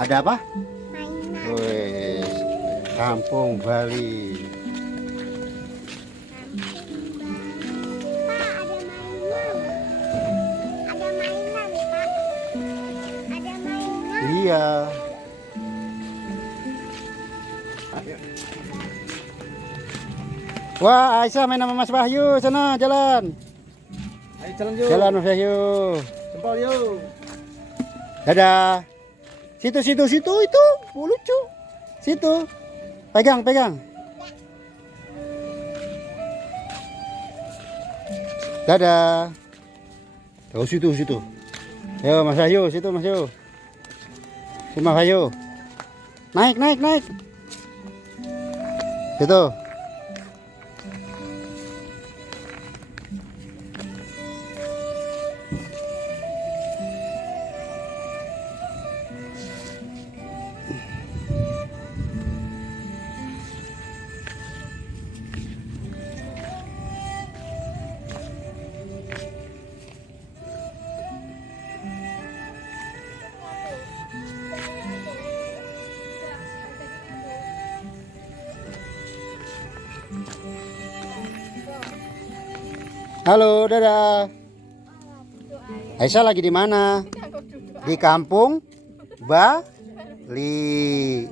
Ada apa? Mainan. Wes, Kampung Bali. Pak, ada mainan. Ada mainan, Pak. Ada mainan. Iya. Wah, Aisyah main sama Mas Wahyu sana jalan. Ayo jalan yuk. Jalan Mas Wahyu. Jempol yuk. Dadah. Situ itu. Lucu. Situ. Pegang. Dadah. Oh, situ. Yo Mas Wahyu, situ Mas Wahyu. Si Mas Wahyu. Naik. Situ. Halo, dadah. Aisyah lagi di mana? Di Kampung Bali.